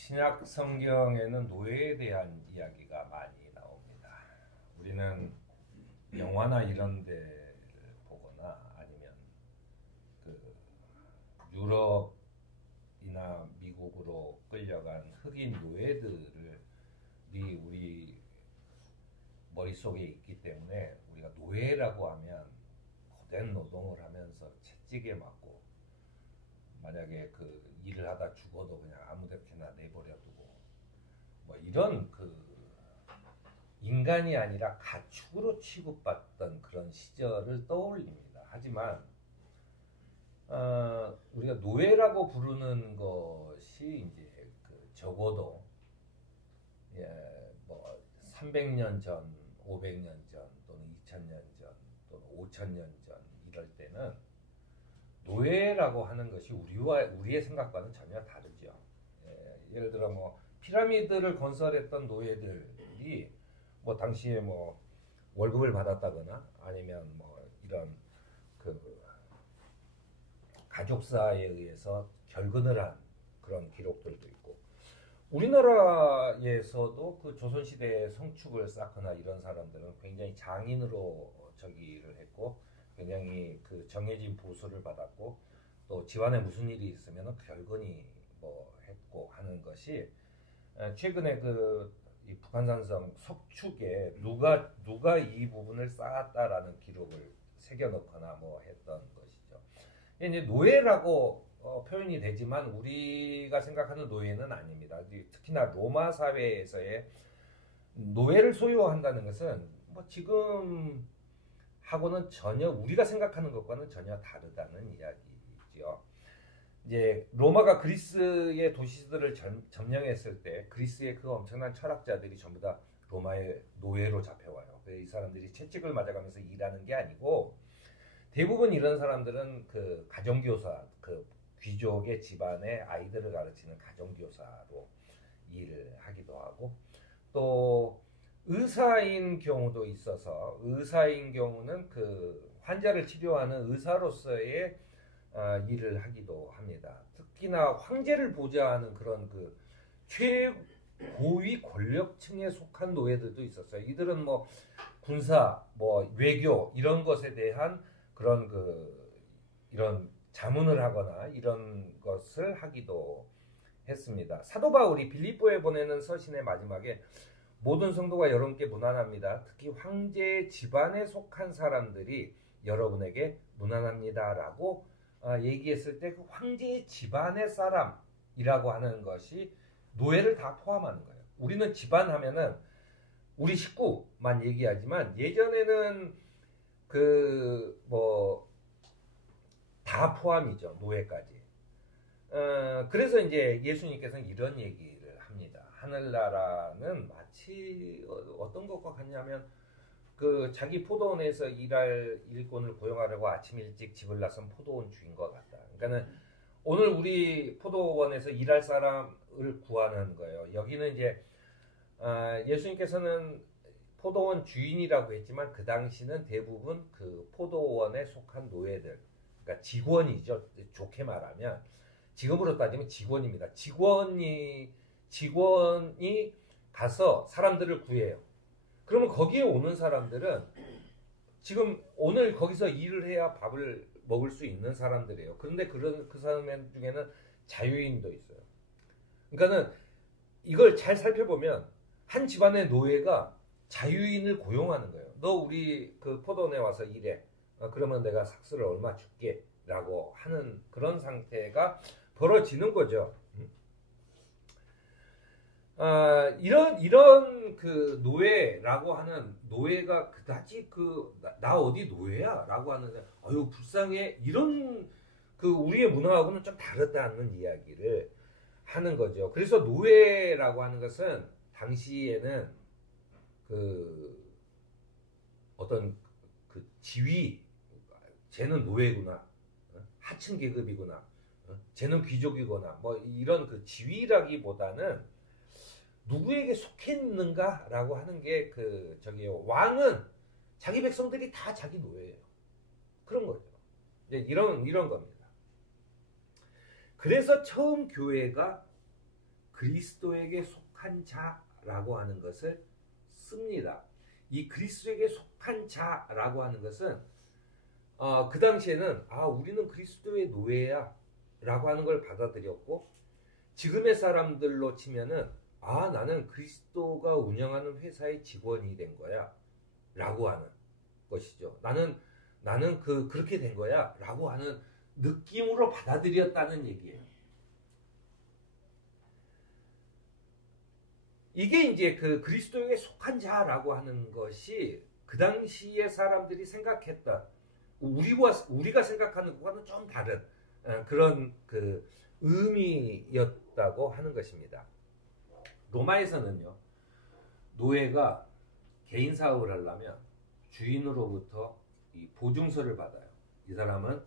신약 성경에는 노예에 대한 이야기가 많이 나옵니다. 우리는 영화나 이런 데를 보거나 아니면 그 유럽이나 미국으로 끌려간 흑인 노예들이 우리 머릿속에 있기 때문에 우리가 노예라고 하면 고된 노동을 하면서 채찍에 맞고 만약에 그 일을 하다 죽어도 그냥 아무데나 내버려두고 뭐 이런 그 인간이 아니라 가축으로 취급받던 그런 시절을 떠올립니다. 하지만 우리가 노예라고 부르는 것이 이제 그 적어도 뭐 300년 전, 500년 전 또는 2000년 전 또는 5000년 전 이럴 때는 노예라고 하는 것이 우리의 생각과는 전혀 다르죠. 예를 들어 뭐 피라미드를 건설했던 노예들이 뭐 당시에 뭐 월급을 받았다거나 아니면 뭐 이런 그 가족사에 의해서 결근을 한 그런 기록들도 있고, 우리나라에서도 그 조선시대에 성축을 쌓거나 이런 사람들은 굉장히 장인으로 저기를 했고 굉장히 그 정해진 보수를 받았고 또 집안에 무슨 일이 있으면 결근이 뭐 했고 하는 것이 최근에 그 이 북한산성 석축에 누가 이 부분을 쌓았다라는 기록을 새겨넣거나 뭐 했던 것이죠. 이제 노예라고 표현이 되지만 우리가 생각하는 노예는 아닙니다. 특히나 로마 사회에서의 노예를 소유한다는 것은 뭐 지금 하고는 전혀 우리가 생각하는 것과는 전혀 다르다는 이야기죠. 이제 로마가 그리스의 도시들을 점령했을 때 그리스의 그 엄청난 철학자들이 전부 다 로마의 노예로 잡혀와요. 이 사람들이 채찍을 맞아가면서 일하는 게 아니고 대부분 이런 사람들은 그 가정교사, 그 귀족의 집안의 아이들을 가르치는 가정교사로 일을 하기도 하고 또 의사인 경우도 있어서 의사인 경우는 그 환자를 치료하는 의사로서의 일을 하기도 합니다. 특히나 황제를 보좌하는 그런 그 최고위 권력층에 속한 노예들도 있었어요. 이들은 뭐 군사, 뭐 외교 이런 것에 대한 그런 그 이런 자문을 하거나 이런 것을 하기도 했습니다. 사도 바울이 빌립보에 보내는 서신의 마지막에 모든 성도가 여러분께 문안합니다. 특히 황제의 집안에 속한 사람들이 여러분에게 문안합니다라고 얘기했을 때 그 황제의 집안의 사람이라고 하는 것이 노예를 다 포함하는 거예요. 우리는 집안 하면은 우리 식구만 얘기하지만 예전에는 그 뭐 다 포함이죠. 노예까지. 그래서 이제 예수님께서는 이런 얘기를 합니다. 하늘나라는 마치 어떤 것과 같냐면 그 자기 포도원에서 일할 일꾼을 고용하려고 아침 일찍 집을 나선 포도원 주인과 같다. 그러니까는 오늘 우리 포도원에서 일할 사람을 구하는 거예요. 여기는 이제 예수님께서는 포도원 주인이라고 했지만 그 당시는 대부분 그 포도원에 속한 노예들, 그러니까 직원이죠. 좋게 말하면 지금으로 따지면 직원입니다. 직원이 가서 사람들을 구해요. 그러면 거기에 오는 사람들은 지금 오늘 거기서 일을 해야 밥을 먹을 수 있는 사람들이에요. 그런데 그 사람 중에는 자유인도 있어요. 그러니까는 이걸 잘 살펴보면 한 집안의 노예가 자유인을 고용하는 거예요. 너 우리 그 포도원에 와서 일해. 그러면 내가 삭스를 얼마 줄게 라고 하는 그런 상태가 벌어지는 거죠. 이런 그 노예라고 하는 노예가 그다지 나 어디 노예야? 라고 하는데 아유 불쌍해 이런 그 우리의 문화하고는 좀 다르다는 이야기를 하는 거죠. 그래서 노예라고 하는 것은 당시에는 그 어떤 그 지위 쟤는 노예구나, 하층 계급이구나, 쟤는 귀족이거나 뭐 이런 그 지위라기보다는 누구에게 속해 있는가라고 하는 게 그 저기요. 왕은 자기 백성들이 다 자기 노예예요. 그런 거죠. 이제 이런 겁니다. 그래서 처음 교회가 그리스도에게 속한 자라고 하는 것을 씁니다. 이 그리스도에게 속한 자라고 하는 것은 그 당시에는 우리는 그리스도의 노예야 라고 하는 걸 받아들였고, 지금의 사람들로 치면은 나는 그리스도가 운영하는 회사의 직원이 된 거야 라고 하는 것이죠. 나는 그렇게 된 거야 라고 하는 느낌으로 받아들였다는 얘기예요. 이게 이제 그 그리스도에게 속한 자라고 하는 것이 그 당시에 사람들이 생각했던, 우리가 생각하는 것과는 좀 다른 그런 그 의미였다고 하는 것입니다. 로마에서는요, 노예가 개인 사업을 하려면 주인으로부터 이 보증서를 받아요. 이 사람은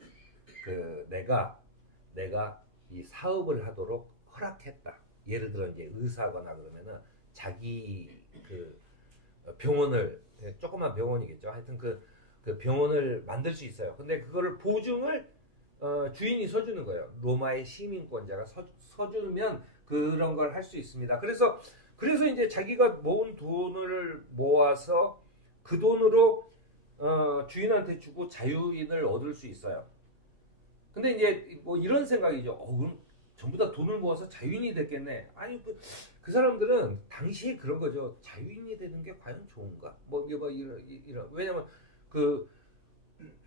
내가 이 사업을 하도록 허락했다. 예를 들어 이제 의사거나 그러면은 자기 그 병원을, 조그만 병원이겠죠. 하여튼 그 병원을 만들 수 있어요. 근데 그거를 보증을 주인이 서주는 거예요. 로마의 시민권자가 서주면 그런 걸 할 수 있습니다. 그래서 이제 자기가 모은 돈을 모아서 그 돈으로 주인한테 주고 자유인을 얻을 수 있어요. 근데 이제 뭐 이런 생각이죠. 그럼 전부 다 돈을 모아서 자유인이 됐겠네. 아니, 그 사람들은 당시에 그런 거죠. 자유인이 되는 게 과연 좋은가? 이런. 왜냐면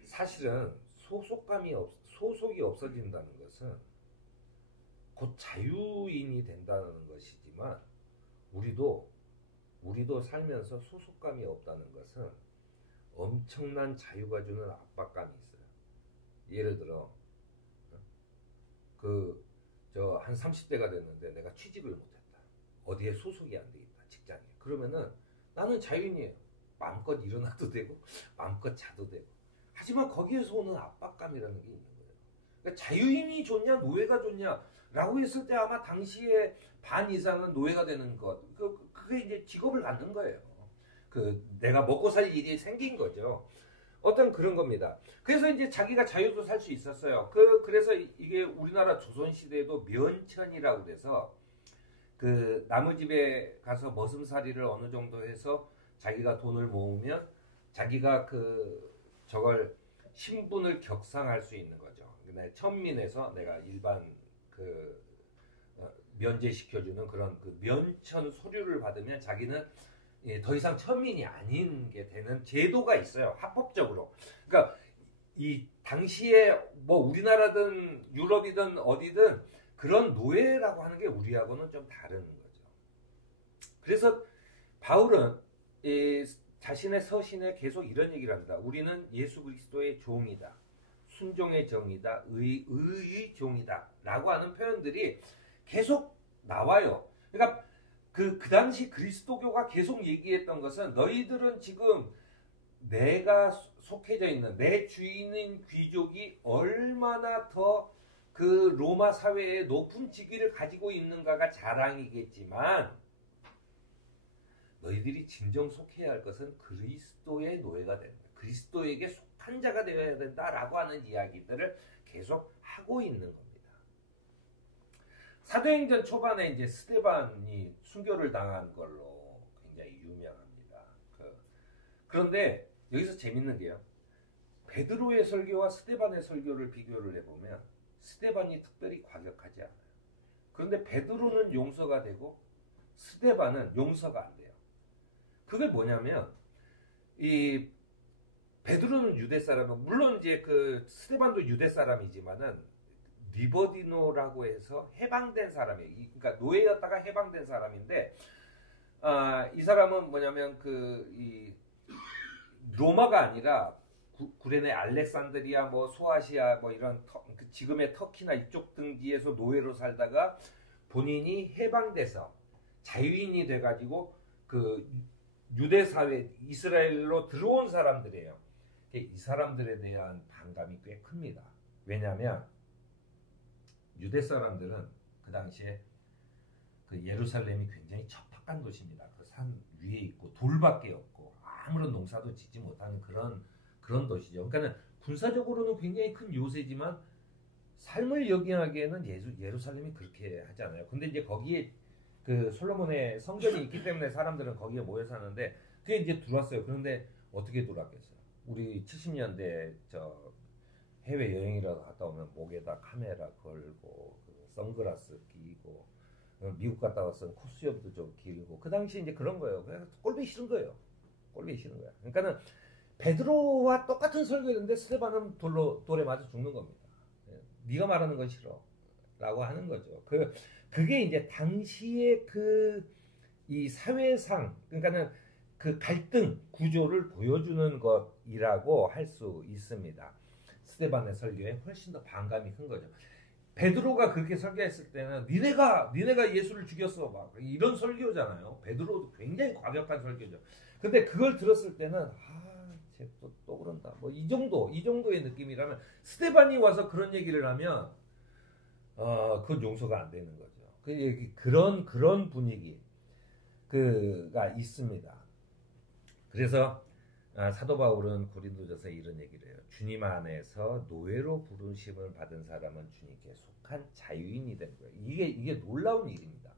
사실은 소속이 없어진다는 것은 곧 자유인이 된다는 것이지만, 우리도 살면서 소속감이 없다는 것은 엄청난 자유가 주는 압박감이 있어요. 예를 들어 한 30대가 됐는데 내가 취직을 못했다. 어디에 소속이 안 되겠다. 직장에. 그러면은 나는 자유인이에요. 마음껏 일어나도 되고 마음껏 자도 되고. 하지만 거기에서 오는 압박감이라는 게 있는 거예요. 그러니까 자유인이 좋냐 노예가 좋냐 라고 했을 때 아마 당시에 반 이상은 노예가 되는 것. 그게 이제 직업을 갖는 거예요. 내가 먹고 살 일이 생긴 거죠. 어떤 그런 겁니다. 그래서 이제 자기가 자유도 살 수 있었어요. 그래서 이게 우리나라 조선시대에도 면천이라고 돼서 나무집에 가서 머슴살이를 어느 정도 해서 자기가 돈을 모으면 자기가 저걸 신분을 격상할 수 있는 거죠. 천민에서 내가 일반 면제시켜주는 그런 면천 소류를 받으면 자기는 더 이상 천민이 아닌 게 되는 제도가 있어요. 합법적으로. 그러니까 이 당시에 뭐 우리나라든 유럽이든 어디든 그런 노예라고 하는 게 우리하고는 좀 다른 거죠. 그래서 바울은 자신의 서신에 계속 이런 얘기를 합니다. 우리는 예수 그리스도의 종이다. 순종의 정이다. 의의 종이다. 라고 하는 표현들이 계속 나와요. 그러니까 그 당시 그리스도교가 계속 얘기했던 것은, 너희들은 지금 내가 속해져 있는 내 주인인 귀족이 얼마나 더 로마 사회에 높은 직위를 가지고 있는가가 자랑이겠지만, 너희들이 진정 속해야 할 것은 그리스도의 노예가 된다. 그리스도에게 속한 자가 되어야 된다라고 하는 이야기들을 계속 하고 있는 겁니다. 사도행전 초반에 이제 스데반이 순교를 당한 걸로 굉장히 유명합니다. 그런데 여기서 재밌는 게요. 베드로의 설교와 스데반의 설교를 비교를 해보면 스데반이 특별히 과격하지 않아요. 그런데 베드로는 용서가 되고 스데반은 용서가 안 돼요. 그게 뭐냐면, 이 베드로는 유대 사람은, 물론 이제 스데반도 유대 사람이지만은 리버디노라고 해서 해방된 사람이에요. 그러니까 노예였다가 해방된 사람인데, 이 사람은 뭐냐면 이 로마가 아니라 구레네 알렉산드리아, 뭐 소아시아, 뭐 이런 지금의 터키나 이쪽 등지에서 노예로 살다가 본인이 해방돼서 자유인이 돼가지고 유대 사회 이스라엘로 들어온 사람들이에요. 이 사람들에 대한 반감이 꽤 큽니다. 왜냐하면 유대 사람들은 그 당시에 예루살렘이 굉장히 척박한 도시입니다. 산 위에 있고 돌밖에 없고 아무런 농사도 짓지 못하는 그런 도시죠. 그러니까 군사적으로는 굉장히 큰 요새지만 삶을 영위하기에는 예루살렘이 그렇게 하지 않아요. 근데 이제 거기에 그 솔로몬의 성전이 있기 때문에 사람들은 거기에 모여 사는데 그게 이제 들어왔어요. 그런데 어떻게 들어왔겠어요? 우리 70년대 저 해외 여행이라도 갔다 오면 목에다 카메라 걸고 그 선글라스 끼고 미국 갔다 왔으면 코스염도 좀 길고 그 당시 이제 그런 거예요. 그래서 꼴보기 싫은 거예요. 꼴보기 싫은 거야. 그러니까는 베드로와 똑같은 설교였는데 스데반은 돌에 맞아 죽는 겁니다. 네가 말하는 건 싫어라고 하는 거죠. 그게 이제 당시의 이 사회상 그러니까는 그 갈등 구조를 보여주는 것이라고 할 수 있습니다. 스데반의 설교에 훨씬 더 반감이 큰 거죠. 베드로가 그렇게 설교했을 때는 니네가 예수를 죽였어 막 이런 설교잖아요. 베드로도 굉장히 과격한 설교죠. 근데 그걸 들었을 때는 쟤 또 그런다. 뭐 이 정도의 느낌이라면 스데반이 와서 그런 얘기를 하면 그건 용서가 안 되는 거죠. 그런 분위기 가 있습니다. 그래서 사도 바울은 고린도전서에 이런 얘기를 해요. 주님 안에서 노예로 부르심을 받은 사람은 주님께 속한 자유인이 되는 거예요. 이게 놀라운 일입니다.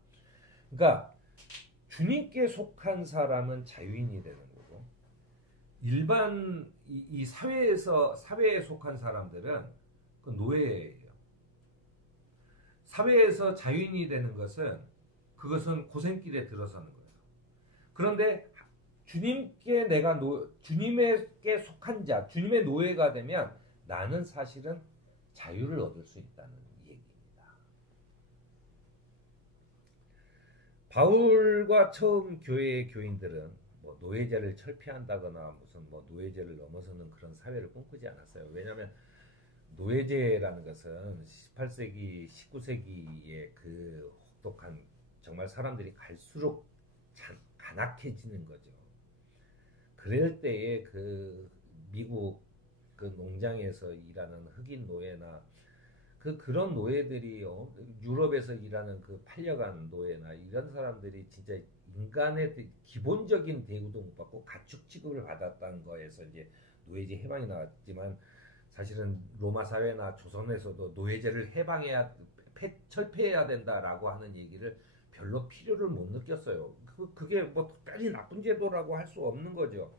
그러니까 주님께 속한 사람은 자유인이 되는 거고 일반 이 사회에 속한 사람들은 그 노예예요. 사회에서 자유인이 되는 그것은 고생길에 들어서는 거예요. 그런데 주님에게 속한 자, 주님의 노예가 되면 나는 사실은 자유를 얻을 수 있다는 얘기입니다. 바울과 처음 교회의 교인들은 뭐 노예제를 철폐한다거나 무슨 뭐 노예제를 넘어서는 그런 사회를 꿈꾸지 않았어요. 왜냐하면 노예제라는 것은 18세기, 19세기의 그 혹독한 정말 사람들이 갈수록 간악해지는 거죠. 그럴 때에 그 미국 그 농장에서 일하는 흑인 노예나 그런 노예들이 유럽에서 일하는 그 팔려간 노예나 이런 사람들이 진짜 인간의 기본적인 대우도 못 받고 가축 취급을 받았다는 거에서 이제 노예제 해방이 나왔지만 사실은 로마 사회나 조선에서도 노예제를 철폐해야 된다라고 하는 얘기를 별로 필요를 못 느꼈어요. 그게 뭐 특별히 나쁜 제도라고 할 수 없는 거죠.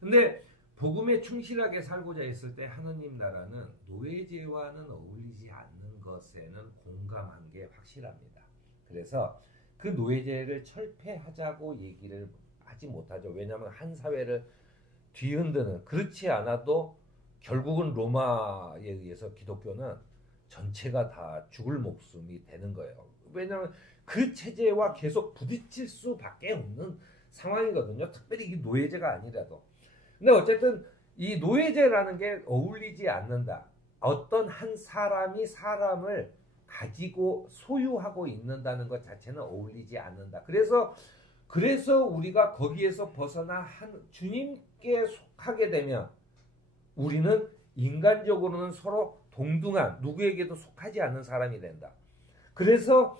근데 복음에 충실하게 살고자 했을 때 하느님 나라는 노예제와는 어울리지 않는 것에는 공감한 게 확실합니다. 그래서 그 노예제를 철폐하자고 얘기를 하지 못하죠. 왜냐하면 한 사회를 뒤흔드는 그렇지 않아도 결국은 로마에 의해서 기독교는 전체가 다 죽을 목숨이 되는 거예요. 왜냐하면 그 체제와 계속 부딪힐 수밖에 없는 상황이거든요. 특별히 이 노예제가 아니라도. 근데 어쨌든 이 노예제라는 게 어울리지 않는다. 어떤 한 사람이 사람을 가지고 소유하고 있는다는 것 자체는 어울리지 않는다. 그래서 우리가 거기에서 벗어나 주님께 속하게 되면 우리는 인간적으로는 서로 동등한 누구에게도 속하지 않는 사람이 된다. 그래서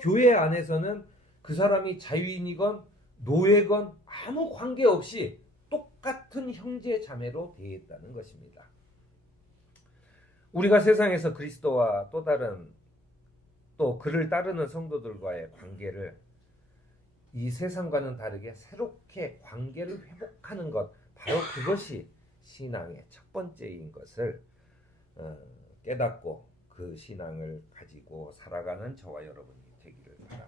교회 안에서는 그 사람이 자유인이건 노예건 아무 관계없이 똑같은 형제 자매로 대했다는 것입니다. 우리가 세상에서 그리스도와 또 그를 따르는 성도들과의 관계를 이 세상과는 다르게 새롭게 관계를 회복하는 것, 바로 그것이 신앙의 첫 번째인 것을 깨닫고 그 신앙을 가지고 살아가는 저와 여러분이 되기를 바랍니다.